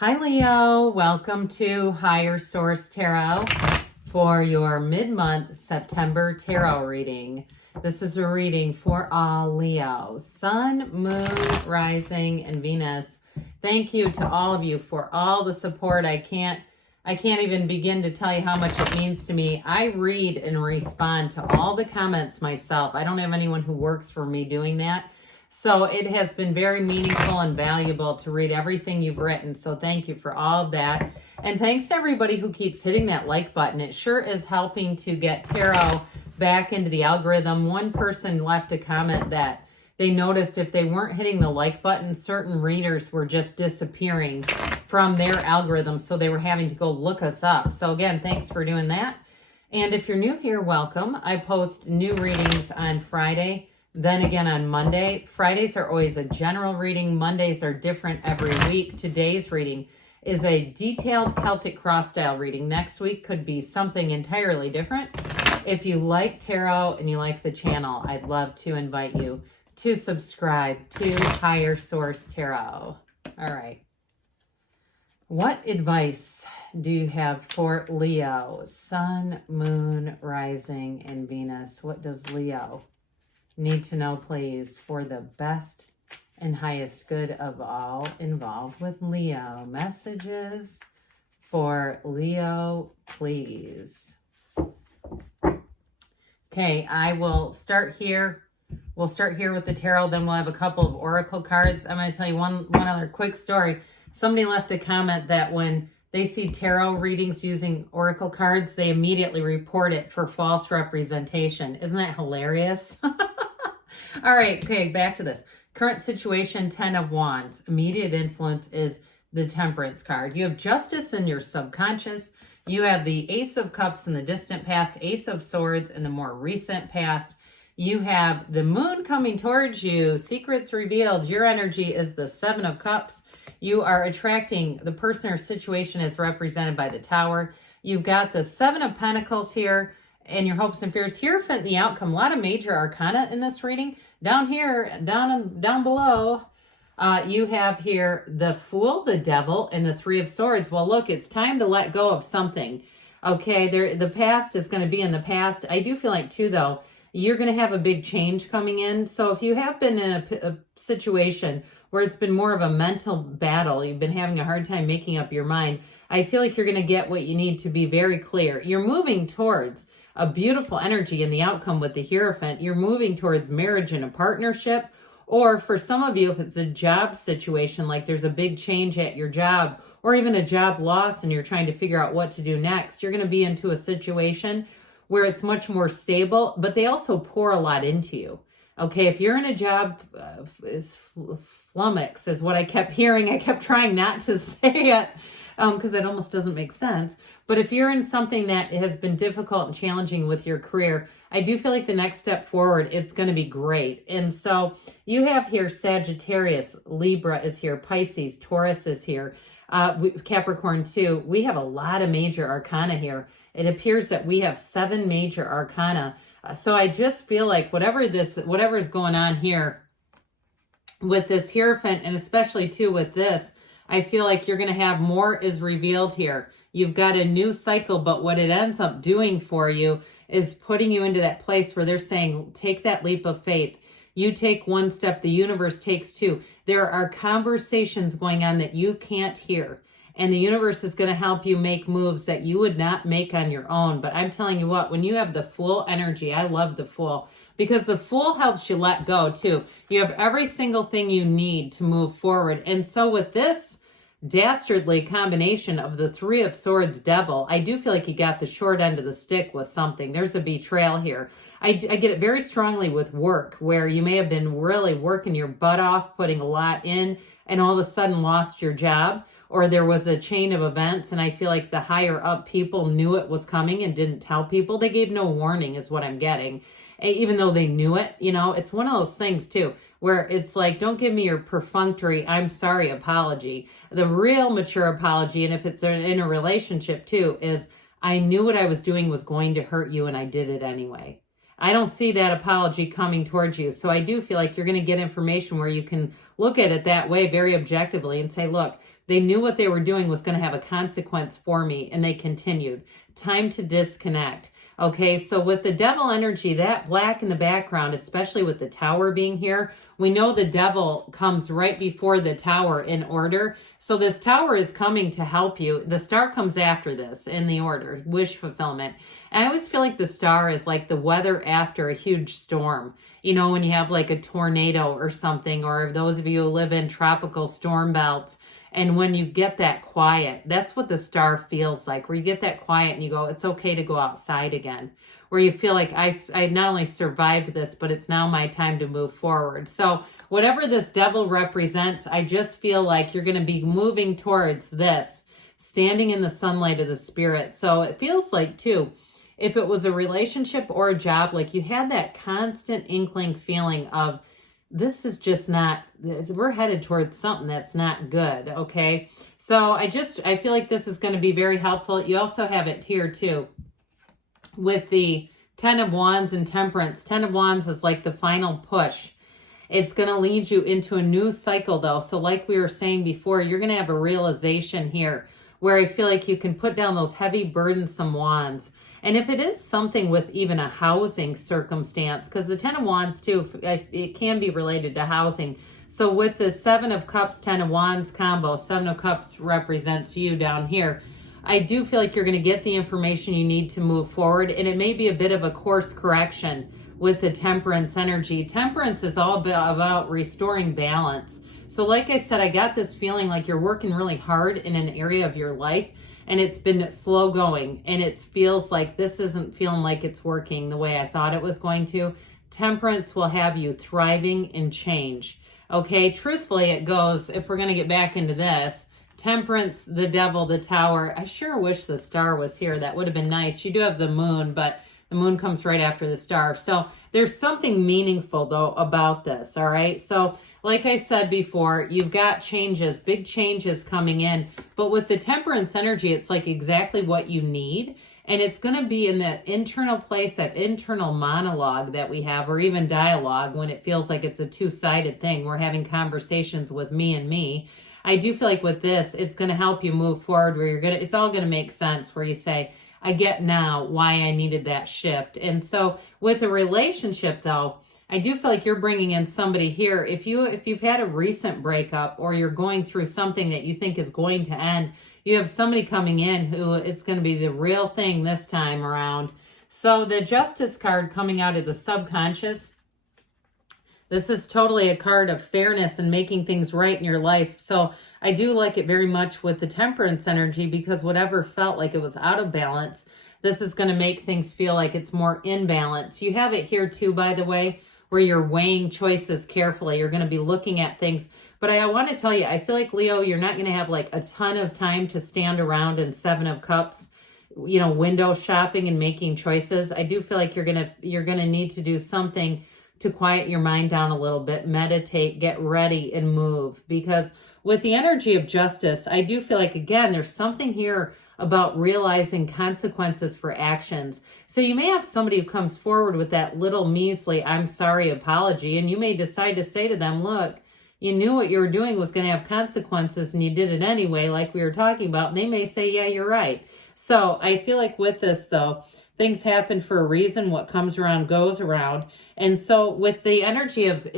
Hi, Leo. Welcome to Higher Source Tarot for your mid-month September tarot reading. This is a reading for all Leo, Sun, Moon, Rising, and Venus. Thank you to all of you for all the support. I can't even begin to tell you how much it means to me. I read and respond to all the comments myself. I don't have anyone who works for me doing that. So it has been very meaningful and valuable to read everything you've written. So thank you for all of that. And thanks to everybody who keeps hitting that like button. It sure is helping to get tarot back into the algorithm. One person left a comment that they noticed if they weren't hitting the like button, certain readers were just disappearing from their algorithm. So they were having to go look us up. So again, thanks for doing that. And if you're new here, welcome. I post new readings on Friday, then again on Monday. Fridays are always a general reading. Mondays are different every week. Today's reading is a detailed Celtic cross style reading. Next week could be something entirely different. If you like tarot and you like the channel, I'd love to invite you to subscribe to Higher Source Tarot. All right. What advice do you have for Leo? Sun, Moon, Rising, and Venus. What does Leo need to know, please, for the best and highest good of all involved with Leo? Messages for Leo, please. Okay, I will start here. We'll start here with the tarot, then we'll have a couple of oracle cards. I'm going to tell you one other quick story. Somebody left a comment that when they see tarot readings using oracle cards, they immediately report it for false representation. Isn't that hilarious? All right, okay, back to this. Current situation, 10 of Wands. Immediate influence is the Temperance card. You have Justice in your subconscious. You have the Ace of Cups in the distant past, Ace of Swords in the more recent past. You have the Moon coming towards you, secrets revealed. Your energy is the Seven of Cups. You are attracting the person or situation as represented by the Tower. You've got the Seven of Pentacles here and your hopes and fears. Hierophant, the outcome. A lot of major arcana in this reading. Down here, down below, you have here the Fool, the Devil, and the Three of Swords. Well, look, it's time to let go of something. Okay, the past is going to be in the past. I do feel like, too, though, you're going to have a big change coming in. So if you have been in a situation where it's been more of a mental battle, you've been having a hard time making up your mind, I feel like you're going to get what you need to be very clear. You're moving towards a beautiful energy in the outcome with the Hierophant. You're moving towards marriage and a partnership. Or for some of you, if it's a job situation, like there's a big change at your job or even a job loss and you're trying to figure out what to do next, you're going to be into a situation where it's much more stable, but they also pour a lot into you. Okay, if you're in a job, flummox is what I kept hearing. I kept trying not to say it because it almost doesn't make sense. But if you're in something that has been difficult and challenging with your career, I do feel like the next step forward, it's going to be great. And so you have here Sagittarius, Libra is here, Pisces, Taurus is here, Capricorn too. We have a lot of major arcana here. It appears that we have 7 major arcana. So I just feel like whatever is going on here with this Hierophant, and especially too with this, I feel like you're going to have more is revealed here. You've got a new cycle, but what it ends up doing for you is putting you into that place where they're saying, take that leap of faith. You take one step, the universe takes 2. There are conversations going on that you can't hear. And the universe is going to help you make moves that you would not make on your own. But I'm telling you what, when you have the Fool energy, I love the Fool, because the Fool helps you let go too. You have every single thing you need to move forward. And so with this dastardly combination of the Three of Swords, Devil, I do feel like you got the short end of the stick with something. There's a betrayal here. I get it very strongly with work, where you may have been really working your butt off, putting a lot in, and all of a sudden lost your job, or there was a chain of events, and I feel like the higher up people knew it was coming and didn't tell people. They gave no warning is what I'm getting, even though they knew it. You know, it's one of those things too, where it's like, don't give me your perfunctory, I'm sorry apology. The real mature apology, and if it's in a relationship too, is I knew what I was doing was going to hurt you and I did it anyway. I don't see that apology coming towards you. So I do feel like you're going to get information where you can look at it that way very objectively and say, look, They knew what they were doing was going to have a consequence for me, and they continued. Time to disconnect. Okay, so with the devil energy, that black in the background, especially with the tower being here, we know the devil comes right before the tower in order. So this tower is coming to help you. The star comes after this in the order, wish fulfillment. And I always feel like the star is like the weather after a huge storm. You know, when you have like a tornado or something, or those of you who live in tropical storm belts, and when you get that quiet, that's what the star feels like, where you get that quiet and you go, it's okay to go outside again. Where you feel like I not only survived this, but it's now my time to move forward. So whatever this devil represents, I just feel like you're going to be moving towards this, standing in the sunlight of the spirit. So it feels like, too, if it was a relationship or a job, like you had that constant inkling feeling of, this is just not, we're headed towards something that's not good, okay? So I feel like this is going to be very helpful. You also have it here too with the 10 of Wands and Temperance. 10 of Wands is like the final push. It's going to lead you into a new cycle though. So like we were saying before, you're going to have a realization here where I feel like you can put down those heavy, burdensome wands. And if it is something with even a housing circumstance, because the 10 of Wands too, it can be related to housing. So with the 7 of Cups, 10 of Wands combo, 7 of Cups represents you down here. I do feel like you're going to get the information you need to move forward. And it may be a bit of a course correction with the Temperance energy. Temperance is all about restoring balance. So like I said, I got this feeling like you're working really hard in an area of your life and it's been slow going and it feels like this isn't feeling like it's working the way I thought it was going to. Temperance will have you thriving in change. Okay, truthfully it goes, if we're going to get back into this, Temperance, the devil, the tower. I sure wish the star was here. That would have been nice. You do have the moon, but the moon comes right after the star. So there's something meaningful though about this, all right? So like I said before, you've got changes, big changes coming in. But with the Temperance energy, it's like exactly what you need. And it's going to be in that internal place, that internal monologue that we have, or even dialogue when it feels like it's a two-sided thing. We're having conversations with me and me. I do feel like with this, it's going to help you move forward where it's all going to make sense where you say, I get now why I needed that shift. And so with a relationship though, I do feel like you're bringing in somebody here. If you've had a recent breakup or you're going through something that you think is going to end, you have somebody coming in who it's going to be the real thing this time around. So the Justice card coming out of the subconscious, this is totally a card of fairness and making things right in your life. So I do like it very much with the Temperance energy because whatever felt like it was out of balance, this is going to make things feel like it's more in balance. You have it here too, by the way, where you're weighing choices carefully. You're going to be looking at things. But I want to tell you, I feel like, Leo, you're not going to have like a ton of time to stand around in 7 of Cups, you know, window shopping and making choices. I do feel like you're going to need to do something to quiet your mind down a little bit, meditate, get ready and move. Because with the energy of Justice, I do feel like, again, there's something here about realizing consequences for actions. So you may have somebody who comes forward with that little measly, I'm sorry apology, and you may decide to say to them, look, you knew what you were doing was going to have consequences and you did it anyway, like we were talking about. And they may say, yeah, you're right. So I feel like with this though, things happen for a reason. What comes around goes around. And so with the energy of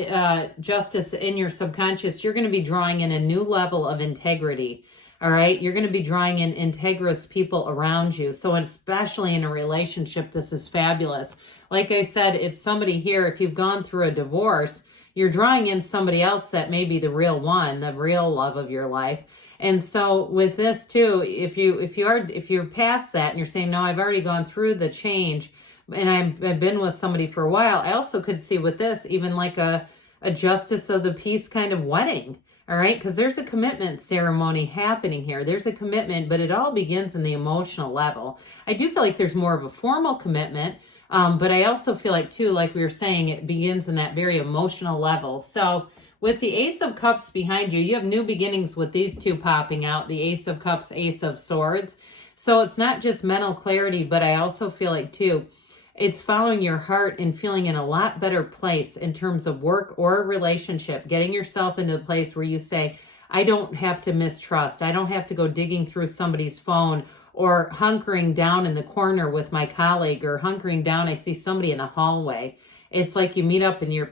Justice in your subconscious, you're going to be drawing in a new level of integrity. All right. You're going to be drawing in integrous people around you. So especially in a relationship, this is fabulous. Like I said, it's somebody here. If you've gone through a divorce, you're drawing in somebody else that may be the real one, the real love of your life. And so with this too, if you're past that and you're saying, no, I've already gone through the change and I've been with somebody for a while, I also could see with this, even like a justice of the peace kind of wedding. All right. Because there's a commitment ceremony happening here. There's a commitment, but it all begins in the emotional level. I do feel like there's more of a formal commitment. But I also feel like too, like we were saying, it begins in that very emotional level. So with the Ace of Cups behind you, you have new beginnings with these two popping out, the Ace of Cups, Ace of Swords. So it's not just mental clarity, but I also feel like too, it's following your heart and feeling in a lot better place in terms of work or relationship, getting yourself into a place where you say, I don't have to mistrust. I don't have to go digging through somebody's phone or hunkering down in the corner with my colleague, or hunkering down, I see somebody in the hallway. It's like you meet up and you're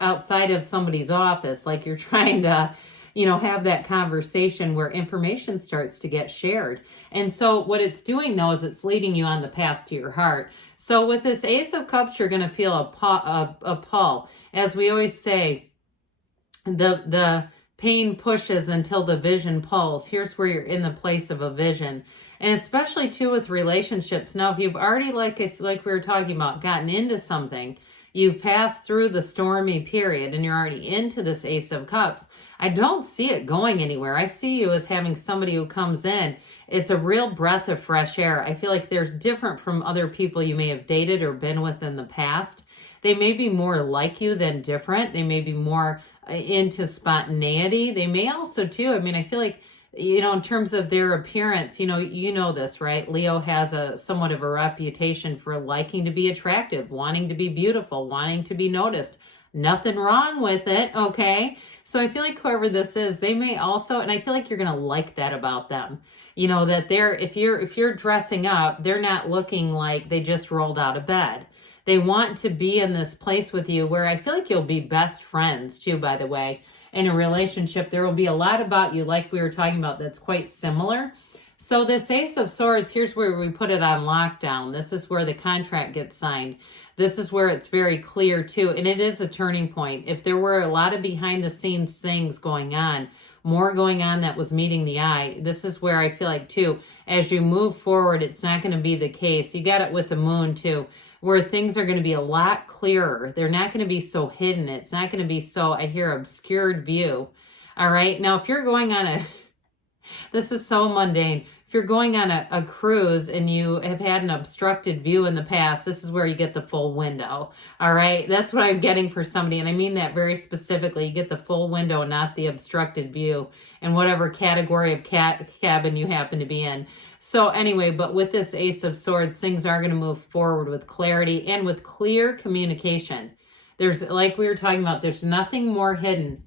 outside of somebody's office, like you're trying to, have that conversation where information starts to get shared. And so what it's doing though is it's leading you on the path to your heart. So with this Ace of Cups, you're going to feel a pull. As we always say, the pain pushes until the vision pulls. Here's where you're in the place of a vision. And especially too with relationships. Now, if you've already, like we were talking about, gotten into something, you've passed through the stormy period and you're already into this Ace of Cups, I don't see it going anywhere. I see you as having somebody who comes in. It's a real breath of fresh air. I feel like they're different from other people you may have dated or been with in the past. They may be more like you than different. They may be more into spontaneity. They may also too, I feel like, in terms of their appearance, you know this, right? Leo has a somewhat of a reputation for liking to be attractive, wanting to be beautiful, wanting to be noticed. Nothing wrong with it, okay? So I feel like whoever this is, they may also, and I feel like you're going to like that about them. That if you're dressing up, they're not looking like they just rolled out of bed. They want to be in this place with you where I feel like you'll be best friends too, by the way. In a relationship, there will be a lot about you, like we were talking about, that's quite similar. So this Ace of Swords, here's where we put it on lockdown. This is where the contract gets signed. This is where it's very clear too, and it is a turning point. If there were a lot of behind the scenes things going on, more going on that was meeting the eye, this is where I feel like too, as you move forward, it's not going to be the case. You got it with the moon too, where things are going to be a lot clearer. They're not going to be so hidden. It's not going to be so, I hear, obscured view. All right. Now, if you're going on this is so mundane. If you're going on a cruise and you have had an obstructed view in the past, this is where you get the full window. All right. That's what I'm getting for somebody. And I mean that very specifically. You get the full window, not the obstructed view, in whatever category of cabin you happen to be in. So anyway, but with this Ace of Swords, things are going to move forward with clarity and with clear communication. There's, like we were talking about, there's nothing more hidden,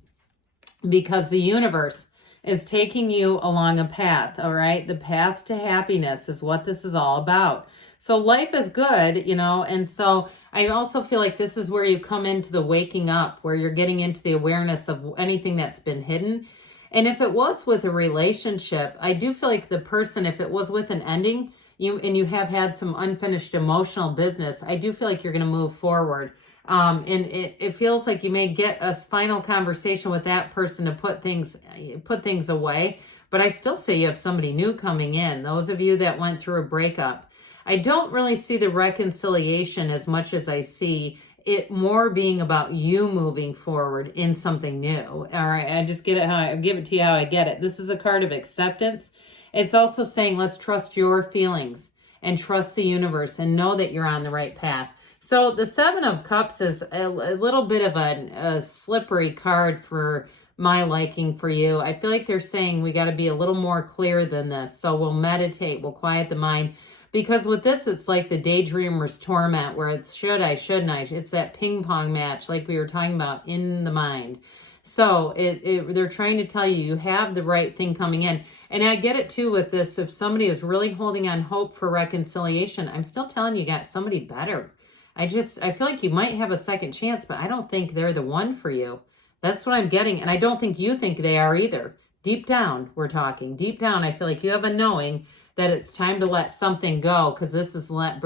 because the universe is taking you along a path, all right? The path to happiness is what this is all about. So life is good, and so I also feel like this is where you come into the waking up, where you're getting into the awareness of anything that's been hidden. And if it was with a relationship, I do feel like the person, if it was with an ending, you have had some unfinished emotional business, I do feel like you're going to move forward. And it feels like you may get a final conversation with that person to put things away. But I still say you have somebody new coming in. Those of you that went through a breakup, I don't really see the reconciliation as much as I see it more being about you moving forward in something new. All right, I just get it how I give it to you how I get it. This is a card of acceptance. It's also saying let's trust your feelings and trust the universe and know that you're on the right path. So the Seven of Cups is a little bit of a slippery card for my liking for you. I feel like they're saying we got to be a little more clear than this. So we'll meditate, we'll quiet the mind. Because with this, it's like the daydreamer's torment, where it's should I, shouldn't I? It's that ping pong match like we were talking about in the mind. So they're trying to tell you have the right thing coming in. And I get it too with this. If somebody is really holding on hope for reconciliation, I'm still telling you got somebody better. I feel like you might have a second chance, but I don't think they're the one for you. That's what I'm getting. And I don't think you think they are either. Deep down, we're talking. Deep down, I feel like you have a knowing that it's time to let something go, because this is let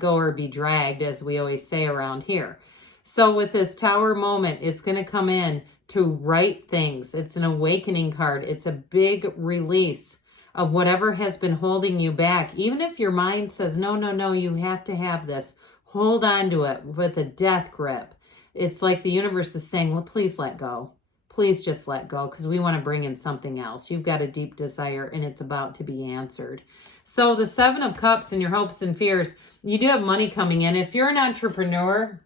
go or be dragged, as we always say around here. So with this Tower moment, it's going to come in to right things. It's an awakening card. It's a big release of whatever has been holding you back. Even if your mind says, no, you have to have this. Hold on to it with a death grip. It's like the universe is saying, well, please let go. Please just let go, because we want to bring in something else. You've got a deep desire and it's about to be answered. So the Seven of Cups and your hopes and fears, you do have money coming in. If you're an entrepreneur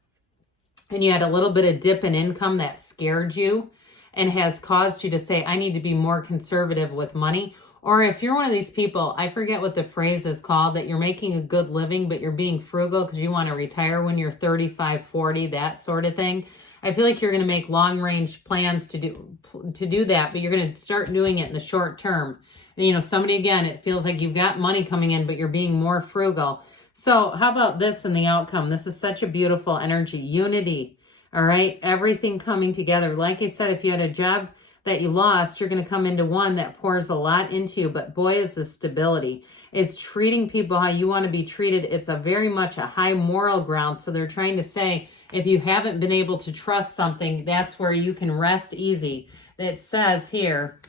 and you had a little bit of dip in income that scared you and has caused you to say, I need to be more conservative with money. Or if you're one of these people, I forget what the phrase is called, that you're making a good living, but you're being frugal because you want to retire when you're 35, 40, that sort of thing. I feel like you're going to make long range plans to do that, but you're going to start doing it in the short term. You know, somebody, again, it feels like you've got money coming in, but you're being more frugal. So how about this in the outcome? This is such a beautiful energy. Unity. All right. Everything coming together. Like I said, if you had a job that you lost, you're going to come into one that pours a lot into you. But boy, is the stability. It's treating people how you want to be treated. It's a very much a high moral ground. So they're trying to say, if you haven't been able to trust something, that's where you can rest easy. It says here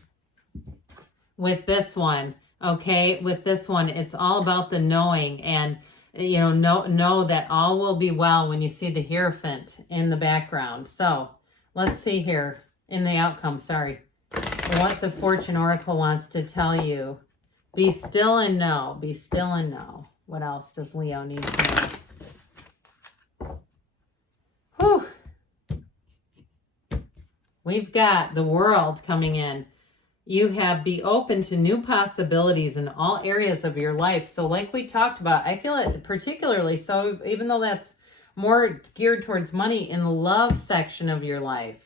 with this one, okay, with this one, it's all about the knowing, and you know that all will be well when you see the Hierophant in the background. So let's see here in the outcome, sorry, what the Fortune Oracle wants to tell you. Be still and know. Be still and know. What else does Leo need to know? Whew. We've got the World coming in. You have be open to new possibilities in all areas of your life. So like we talked about, I feel it particularly so, even though that's more geared towards money, in the love section of your life.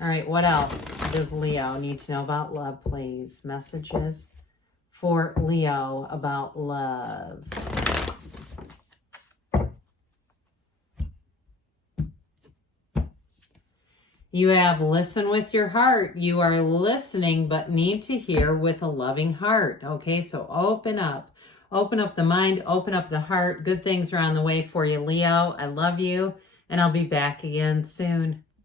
All right, what else does Leo need to know about love, please? Messages for Leo about love. You have listen with your heart. You are listening, but need to hear with a loving heart. Okay, so open up. Open up the mind, open up the heart. Good things are on the way for you, Leo. I love you, and I'll be back again soon.